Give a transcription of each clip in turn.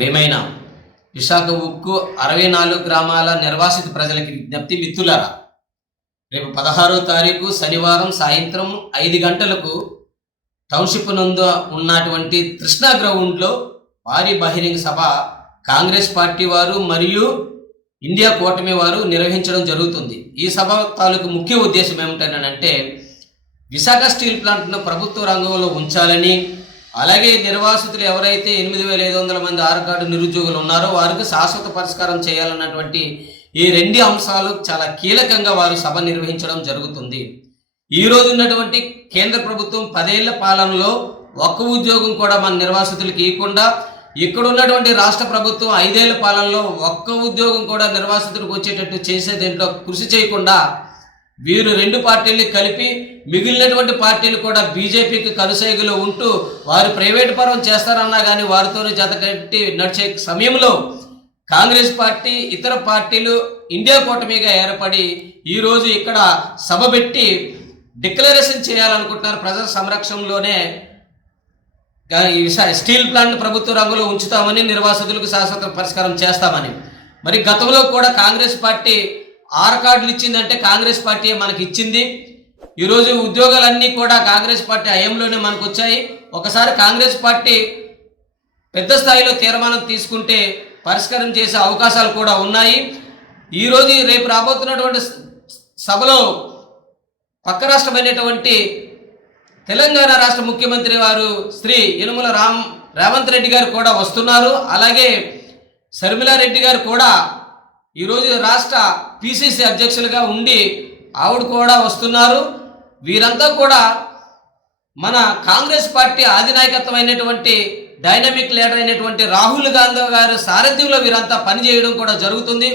ప్రేమైన విశాఖ ఉక్కు 64 గ్రామాల నిర్వాసిత ప్రజలకి విజ్ఞప్తి. మిత్రులారా, రేపు 16వ తారీఖు శనివారం సాయంత్రం 5 గంటలకు టౌన్షిప్ నందు ఉన్నటువంటి కృష్ణా గ్రౌండ్లో భారీ బహిరంగ సభ కాంగ్రెస్ పార్టీ వారు మరియు ఇండియా కూటమి వారు నిర్వహించడం జరుగుతుంది. ఈ సభ తాలూకు ముఖ్య ఉద్దేశం ఏమిటంటే, విశాఖ స్టీల్ ప్లాంట్ను ప్రభుత్వ రంగంలో ఉంచాలని, అలాగే నిర్వాసితులు ఎవరైతే 8500 మంది ఆరు కార్డు నిరుద్యోగులు ఉన్నారో వారికి శాశ్వత పరిష్కారం చేయాలన్నటువంటి ఈ 2 అంశాలు చాలా కీలకంగా వారు సభ నిర్వహించడం జరుగుతుంది. ఈ రోజు ఉన్నటువంటి కేంద్ర ప్రభుత్వం 10 ఏళ్ల పాలనలో ఒక్క ఉద్యోగం కూడా మన నిర్వాసితులకు ఇవ్వకుండా, ఇక్కడ ఉన్నటువంటి రాష్ట్ర ప్రభుత్వం 5 ఏళ్ల పాలనలో ఒక్క ఉద్యోగం కూడా నిర్వాసితులకు వచ్చేటట్టు చేసే దీంట్లో కృషి చేయకుండా వీరు 2 పార్టీల్ని కలిపి మిగిలినటువంటి పార్టీలు కూడా బీజేపీకి కనుసైగులో ఉంటూ వారు ప్రైవేటు పరం చేస్తారన్నా కానీ వారితోనే జతకట్టి నడిచే సమయంలో కాంగ్రెస్ పార్టీ ఇతర పార్టీలు ఇండియా కూటమిగా ఏర్పడి ఈరోజు ఇక్కడ సభ పెట్టి డిక్లరేషన్ చేయాలనుకుంటున్నారు. ప్రజల సంరక్షణలోనే ఈ స్టీల్ ప్లాంట్ ప్రభుత్వ రంగంలో ఉంచుతామని, నిర్వాసితులకు శాశ్వత పరిష్కారం చేస్తామని. మరి గతంలో కూడా కాంగ్రెస్ పార్టీ 6 కార్డులు ఇచ్చిందంటే కాంగ్రెస్ పార్టీ మనకి ఇచ్చింది. ఈరోజు ఉద్యోగాలన్నీ కూడా కాంగ్రెస్ పార్టీ హయాంలోనే మనకు వచ్చాయి. ఒకసారి కాంగ్రెస్ పార్టీ పెద్ద స్థాయిలో తీర్మానం తీసుకుంటే పరిష్కారం చేసే అవకాశాలు కూడా ఉన్నాయి. ఈరోజు రేపు రాబోతున్నటువంటి సభలో పక్క రాష్ట్రమైనటువంటి తెలంగాణ రాష్ట్ర ముఖ్యమంత్రి వారు శ్రీ యనుమల రేవంత్ రెడ్డి గారు కూడా వస్తున్నారు. అలాగే శర్మిలారెడ్డి గారు కూడా ఈరోజు రాష్ట్ర పిసిసి అధ్యక్షులుగా ఉండి ఆవిడ కూడా వస్తున్నారు. వీరంతా కూడా మన కాంగ్రెస్ పార్టీ అధినాయకత్వమైనటువంటి డైనమిక్ లీడర్ అయినటువంటి రాహుల్ గాంధీ గారి సారథ్యంలో వీరంతా పనిచేయడం కూడా జరుగుతుంది.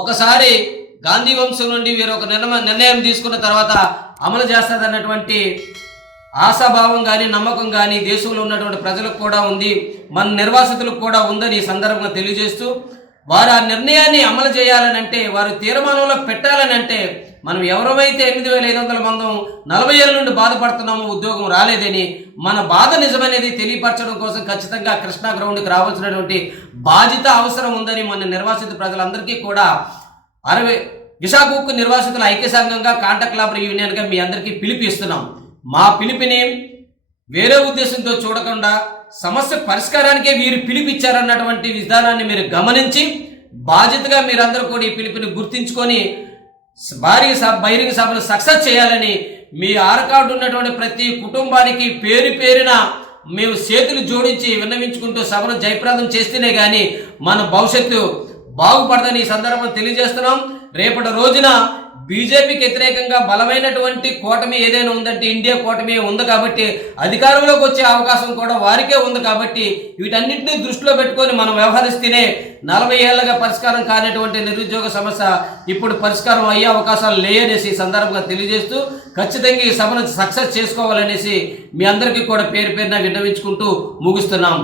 ఒకసారి గాంధీ వంశం నుండి వీరు ఒక నిర్ణయం తీసుకున్న తర్వాత అమలు చేస్తారన్నటువంటి ఆశాభావం కానీ నమ్మకం కానీ దేశంలో ఉన్నటువంటి ప్రజలకు కూడా ఉంది, మన నిర్వాసితులకు కూడా ఉందని ఈ సందర్భంగా తెలియజేస్తూ, వారు ఆ నిర్ణయాన్ని అమలు చేయాలనంటే, వారు తీర్మానంలో పెట్టాలనంటే, మనం ఎవరైతే 8500 మంది 40 ఏళ్ళ నుండి బాధపడుతున్నామో ఉద్యోగం రాలేదని మన బాధ నిజమనేది తెలియపరచడం కోసం ఖచ్చితంగా కృష్ణా గ్రౌండ్కి రావాల్సినటువంటి బాధ్యత అవసరం ఉందని మన నిర్వాసిత ప్రజలందరికీ కూడా విశాఖ ఉక్కు నిర్వాసితుల ఐక్య సంఘంగా కాంట్రాక్ట్ లేబర్ యూనియన్గా మీ అందరికీ పిలిపిస్తున్నాం. మా పిలిపిని వేరే ఉద్దేశంతో చూడకుండా సమస్య పరిష్కారానికే వీరు పిలిపిచ్చారన్నటువంటి విధానాన్ని మీరు గమనించి బాధ్యతగా మీరందరూ కూడా ఈ పిలుపుని గుర్తించుకొని బహిరంగ సభను సక్సెస్ చేయాలని మీ ఆరు కార్డు ఉన్నటువంటి ప్రతి కుటుంబానికి పేరు పేరున మేము చేతులు జోడించి విన్నవించుకుంటూ సభను జయప్రదం చేస్తేనే కానీ మన భవిష్యత్తు బాగుపడదని ఈ సందర్భంగా తెలియజేస్తున్నాం. రేపటి రోజున బీజేపీకి వ్యతిరేకంగా బలమైనటువంటి కూటమి ఏదైనా ఉందంటే ఇండియా కూటమి ఉంది కాబట్టి అధికారంలోకి వచ్చే అవకాశం కూడా వారికే ఉంది కాబట్టి వీటన్నింటినీ దృష్టిలో పెట్టుకొని మనం వ్యవహరిస్తేనే 40 ఏళ్లుగా పరిష్కారం కానిటువంటి నిరుద్యోగ సమస్య ఇప్పుడు పరిష్కారం అయ్యే అవకాశాలు లేవనేసి ఈ సందర్భంగా తెలియజేస్తూ ఖచ్చితంగా ఈ సభను సక్సెస్ చేసుకోవాలనేసి మీ అందరికీ కూడా పేరు పేరున విన్నవించుకుంటూ ముగిస్తున్నాం.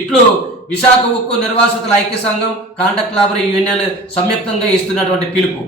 ఇట్లు విశాఖ ఉక్కు నిర్వాసితుల ఐక్య సంఘం కాంట్రాక్ట్ లేబర్ యూనియన్ సంయుక్తంగా ఇస్తున్నటువంటి పిలుపు.